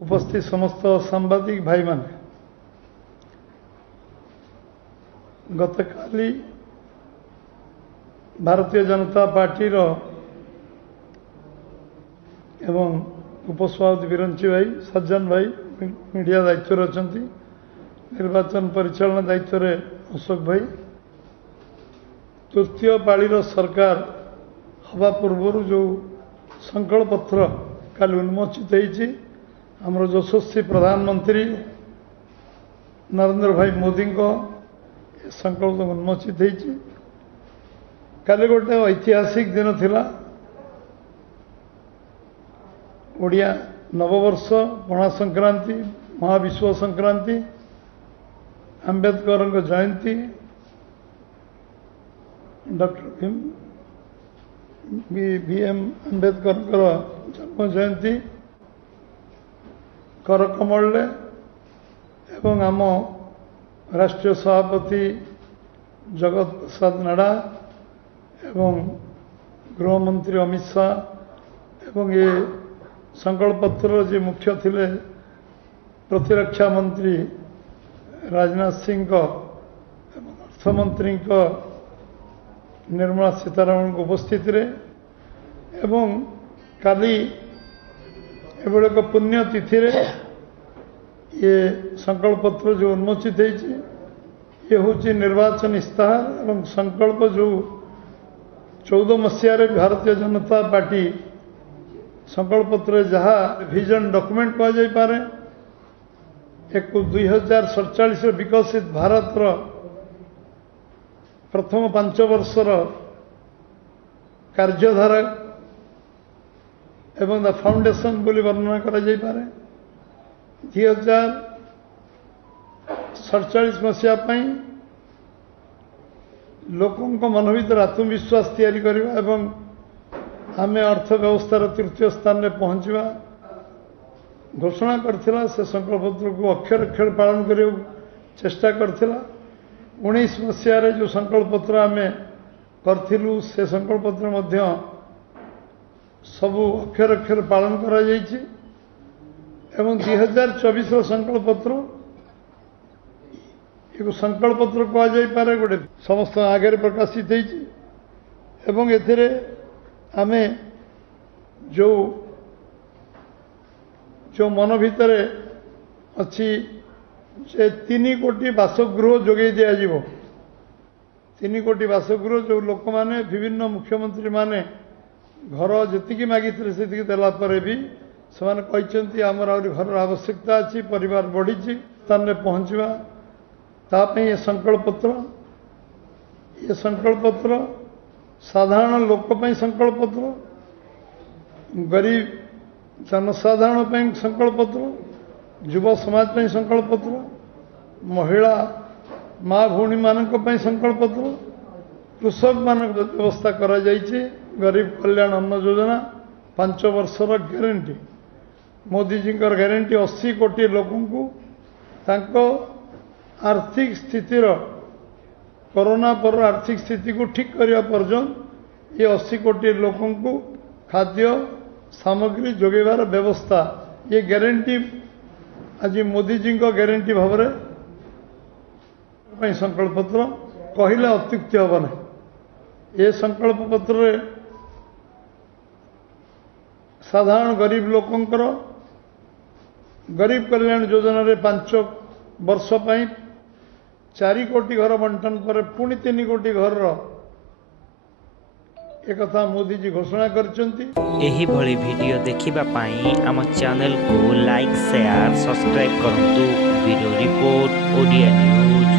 उपस्थित समस्त सांबादिक भाई मान गतकाली भारतीय जनता पार्टी एवं उपसभापति विरंची भाई सज्जन भाई मीडिया दायित्व अच्छा निर्वाचन परिचालन दायित्व अशोक भाई तृतीय पाळीर सरकार हवा पूर्व जो संकल्प पत्र काल उन्मोचित होती आमर यशस्वी प्रधानमंत्री नरेंद्र भाई मोदी को संकल्प उन्मोचित होती काली गोटे ऐतिहासिक दिन थिला ओडिया नववर्ष पणा संक्रांति महाविश्व संक्रांति आंबेडकर जयंती डॉक्टर भीएम आंबेडकर जन्म जयंती करकमल एवं आम राष्ट्रीय सभापति जगत प्रसाद नाडा एवं गृहमंत्री अमित शाह एवं ये संकल्प पत्र जी मुख्य थिले प्रतिरक्षा मंत्री राजनाथ सिंह को अर्थमंत्री को निर्मला सीतारमण को उपस्थित रे एवं काली एवं पुण्य तिथि रे ये संकल्प पत्र जो उन्मोचित होती ये हूँ निर्वाचन इस्ताहार एवं संकल्प जो 14 मसीह भारतीय जनता पार्टी संकल्प पत्र जहाँ विजन डॉक्यूमेंट कह जाई पारे एक 2047 विकसित भारत प्रथम 5 वर्षर कार्यधारा एवं द फाउंडेशन बोली वर्णना करा जाई पारे 2047 मसीहा लोकों मन भर आत्मविश्वास तैयारी करवा एवं आमे अर्थव्यवस्थार तृतीय स्थान में पहुँचवा घोषणा करथिला से संकल्प पत्र को अक्षर अक्षर पालन करने चेष्टा करथिला 19 मसीह जो संकल्प पत्र आमे करथिलु से संकल्प पत्र मध्य सबु अक्षर अक्षर पालन करा जायछि एवं 2024 संकल्प पत्र एक संकल्प पत्र कह जाई पारे गोटे समस्त आगे प्रकाशित होती एवं एथिरे आमे जो जो मन भितर अच्छी 3 कोटी बासगृह जोगे दिज्व 3 कोटी बासगृह जो लोक माने विभिन्न मुख्यमंत्री माने घर जी मागी से देलापर भी से आमर आहरी घर आवश्यकता अच्छी परिवार बढ़ी स्थान में पहुँचवा ताप ये संकल्प पत्र साधारण लोक संकल्प पत्र गरीब जनसाधारण संकल्प पत्र युव समाज संकल्प पत्र महिला माँ भौणी मानक संकल्प पत्र कृषक मान व्यवस्था करा जायछि गरीब कल्याण अन्न योजना 5 वर्षर ग्यारंटी मोदी जी ग्यारंटी 80 कोटी लोकों को तांको आर्थिक स्थितिर कोरोना पर आर्थिक स्थिति को ठीक करने पर्यंत ये 80 कोटी लोकों को खाद्य सामग्री जोगेबार व्यवस्था ये ग्यारंटी आज मोदी जी को ग्यारंटी भाव में संकल्प पत्र कहले अत्युक्ति हम ना ये संकल्प पत्र साधारण गरीब लोकंकर गरीब कल्याण योजना रे 5 वर्ष 4 कोटी घर बंटन पर पुणी 3 कोटी घर एक कथा मोदी जी घोषणा करचंती। एही भली वीडियो देखिबा पाई आम चैनल को लाइक शेयर सब्सक्राइब करंतु। Video report Odia news.